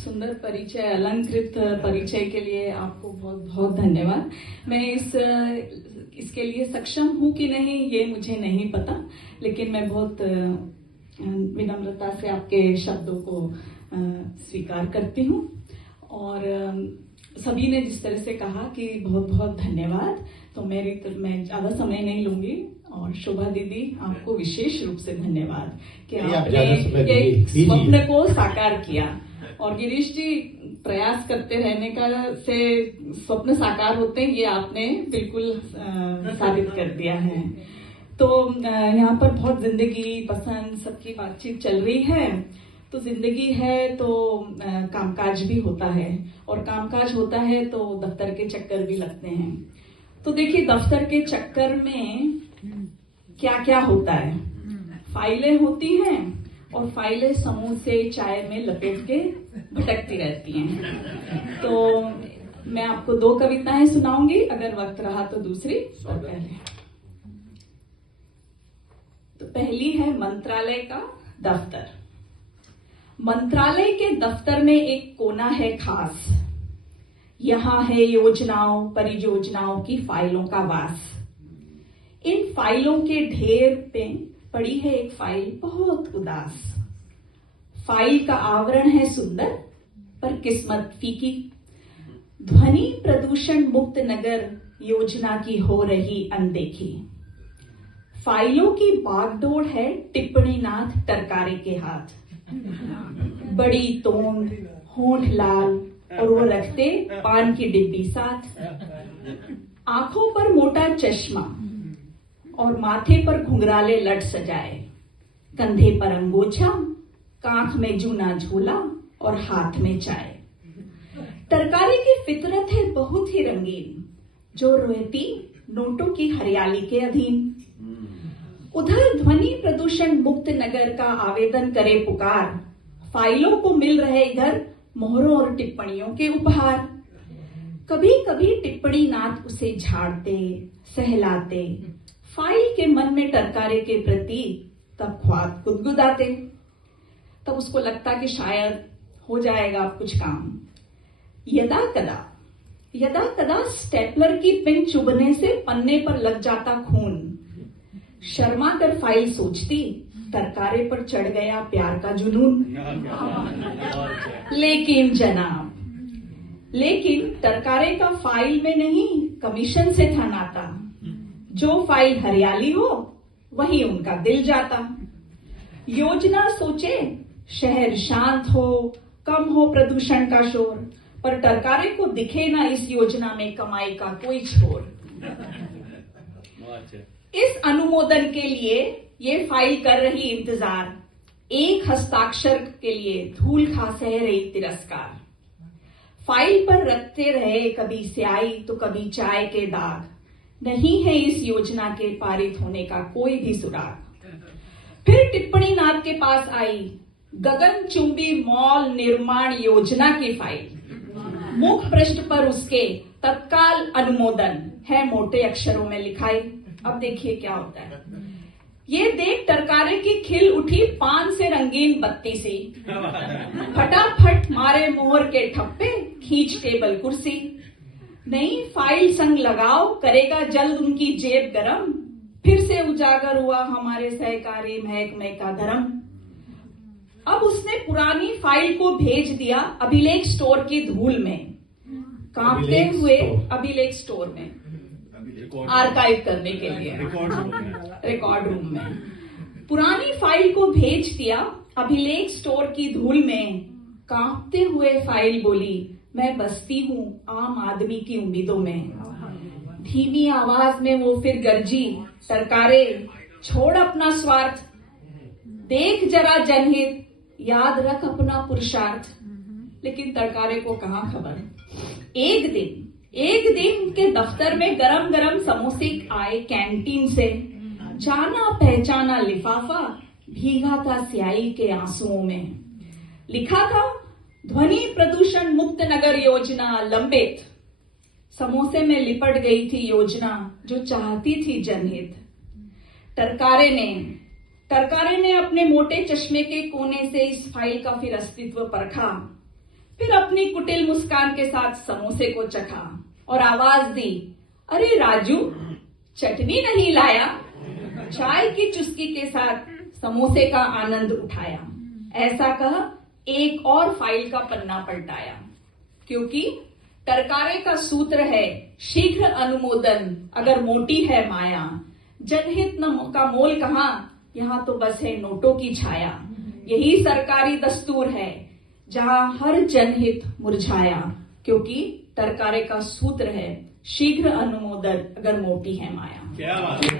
सुंदर परिचय, अलंकृत परिचय के लिए आपको बहुत बहुत धन्यवाद। मैं इसके लिए सक्षम हूँ कि नहीं ये मुझे नहीं पता, लेकिन मैं बहुत विनम्रता से आपके शब्दों को स्वीकार करती हूँ। और सभी ने जिस तरह से कहा कि बहुत बहुत धन्यवाद, तो मैं ज्यादा समय नहीं लूंगी। और शोभा दीदी, आपको विशेष रूप से धन्यवाद कि आपने एक स्वप्न को साकार किया। और गिरीश जी, प्रयास करते रहने का से स्वप्न साकार होते हैं, ये आपने बिल्कुल साबित कर दिया है। तो यहाँ पर बहुत जिंदगी पसंद सबकी बातचीत चल रही है। तो जिंदगी है तो कामकाज भी होता है, और कामकाज होता है तो दफ्तर के चक्कर भी लगते हैं। तो देखिए, दफ्तर के चक्कर में क्या क्या होता है। फाइलें होती हैं, और फाइलें समोसे चाय में लपेट के भटकती रहती हैं। तो मैं आपको 2 कविताएं सुनाऊंगी, अगर वक्त रहा तो दूसरी। तो पहली है मंत्रालय का दफ्तर। मंत्रालय के दफ्तर में एक कोना है खास, यहाँ है योजनाओं परियोजनाओं की फाइलों का वास। इन फाइलों के ढेर पे पड़ी है एक फाइल बहुत उदास। फाइल का आवरण है सुंदर, पर किस्मत फीकी। ध्वनि प्रदूषण मुक्त नगर योजना की हो रही अनदेखी। फाइलों की बागडोर है टिप्पणीनाथ टरकारे के हाथ। बड़ी तोंद, होंठ लाल, और वो रखते पान की डिब्बी साथ। आंखों पर मोटा चश्मा, और माथे पर घुंघराले लट सजाए। कंधे पर अंगोछा, कांख में जूना झोला, और हाथ में चाय। टरकारे की फितरत है बहुत ही रंगीन, जो रहती नोटों की हरियाली के अधीन। उधर ध्वनि प्रदूषण मुक्त नगर का आवेदन करे पुकार। फाइलों को मिल रहे इधर मोहरों और टिप्पणियों के उपहार। कभी कभी टिप्पणी नाथ उसे झाड़ते सहलाते। फाइल के मन में टरकारे के प्रति तब ख्वाब गुदगुदाते। तब उसको लगता कि शायद हो जाएगा कुछ काम। यदा कदा स्टेपलर की पिन चुभने से पन्ने पर लग जाता खून। शर्मा कर फाइल सोचती, टरकारे पर चढ़ गया प्यार का जुनून। लेकिन टरकारे का फाइल में नहीं, कमीशन से था नाता। जो फाइल हरियाली हो, वहीं उनका दिल जाता। योजना सोचे शहर शांत हो, कम हो प्रदूषण का शोर, पर टरकारे को दिखे ना इस योजना में कमाई का कोई छोर। इस अनुमोदन के लिए ये फाइल कर रही इंतजार। एक हस्ताक्षर के लिए धूल खा सह रही तिरस्कार। फाइल पर रखते रहे कभी स्याही तो कभी चाय के दाग। नहीं है इस योजना के पारित होने का कोई भी सुराग। फिर टिप्पणी नाथ के पास आई गगनचुंबी मॉल निर्माण योजना की फाइल। मुख पृष्ठ पर उसके तत्काल अनुमोदन है मोटे अक्षरों में लिखाई। अब देखिए क्या होता है। ये देख टरकारे की खिल उठी पान से रंगीन बत्ती सी। फटाफट मारे मोहर के ठप्पे, खींच टेबल कुर्सी। नई फाइल संग लगाओ, करेगा जल्द उनकी जेब गरम। फिर से उजागर हुआ हमारे सहकारी महकमे का धर्म। अब उसने पुरानी फाइल को भेज दिया अभिलेख स्टोर की धूल में। कांपते हुए अभिलेख स्टोर में आर्काइव करने के लिए रिकॉर्ड रूम में पुरानी फाइल को भेज दिया अभिलेख स्टोर की धूल में। कांपते हुए फाइल बोली, मैं बसती हूँ आम आदमी की उम्मीदों में। धीमी आवाज में वो फिर गरजी, सरकारे छोड़ अपना स्वार्थ, देख जरा जनहित, याद रख अपना पुरुषार्थ। लेकिन टरकारे को कहाँ खबर। एक दिन के दफ्तर में गरम गरम समोसे आए कैंटीन से। जाना पहचाना लिफाफा भीगा था स्याही के आंसुओं में। लिखा था ध्वनि प्रदूषण मुक्त नगर योजना लंबित। समोसे में लिपट गई थी योजना जो चाहती थी जनहित। टरकारे ने अपने मोटे चश्मे के कोने से इस फाइल का फिर अस्तित्व परखा। फिर अपनी कुटिल मुस्कान के साथ समोसे को चखा और आवाज दी, अरे राजू, चटनी नहीं लाया? चाय की चुस्की के साथ समोसे का आनंद उठाया। ऐसा कह एक और फाइल का पन्ना पलटाया, क्योंकि टरकारे का सूत्र है शीघ्र अनुमोदन अगर मोटी है माया। जनहित का मोल कहां, यहां तो बस है नोटों की छाया। यही सरकारी दस्तूर है जहां हर जनहित मुरझाया, क्योंकि टरकारे का सूत्र है शीघ्र अनुमोदन अगर मोटी है माया। क्या बात है।